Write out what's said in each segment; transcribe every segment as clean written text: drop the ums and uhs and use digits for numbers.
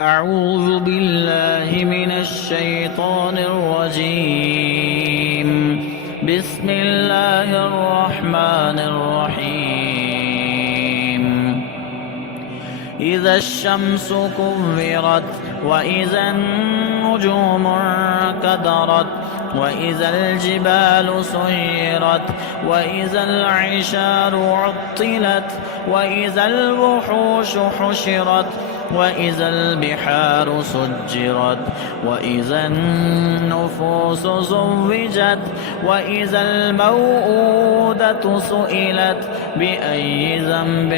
أعوذ بالله من الشيطان الرجيم. بسم الله الرحمن الرحيم. إذا الشمس كورت وإذا النجوم انكدرت وإذا الجبال سيرت وإذا العشار عطلت وإذا الوحوش حشرت وإذا البحار سجرت وإذا النفوس زوجت وإذا الموءودة سئلت بأي ذنب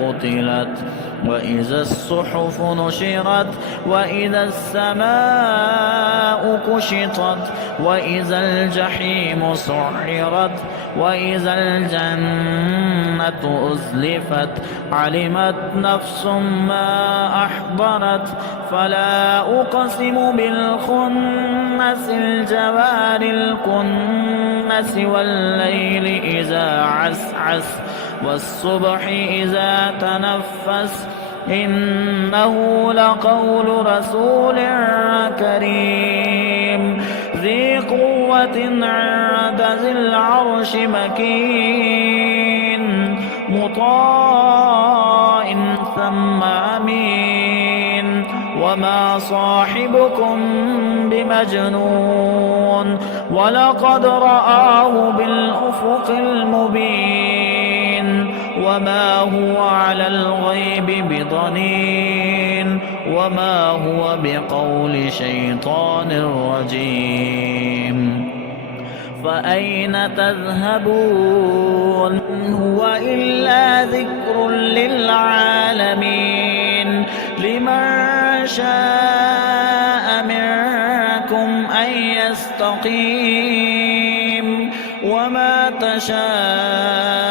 قتلت وإذا الصحف نشرت وإذا السماء كشطت وإذا الجحيم سعرت وإذا الجنة أزلفت علمت نفس ما أحضرت فلا أقسم بالخنس الجوار الكنس والليل إذا عسعس والصبح إذا تنفس إنه لقول رسول كريم ذي قوة عند ذي العرش مكين مطاع ثم أمين وما صاحبكم بمجنون ولقد رآه بالأفق المبين وما هو على الغيب بضنين وما هو بقول شيطان رجيم فأين تذهبون هو إلا ذكر للعالمين لمن شاء منكم أن يستقيم وما تشاءون